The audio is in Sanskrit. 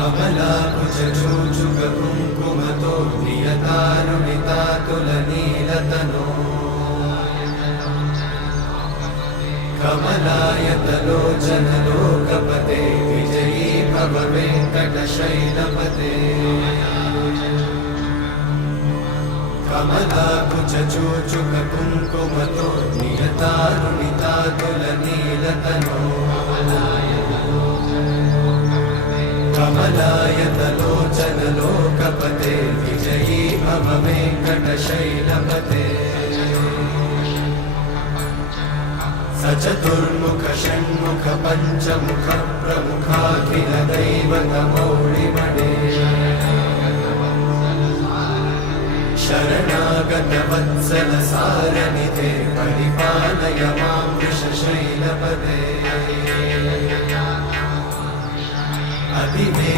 कमलाकुचूचुककुङ्कुमतो नियतारुणितातुलनीलतनो कमलायतलोचनलोकपते विजयी भव वेङ्कटशैलपते कमलाकुचूचुककुङ्कुमतो नियतारुणितातुलनीलतनो कमलायतलोचनलोकपते विजयी भव वेङ्कटशैलपते सचतुर्मुख षण्मुख पञ्चमुख प्रमुखाखिल दैवतमौळिमणे शरणागत वत्सल सारनिधे परिपालय मां वृषशैलपते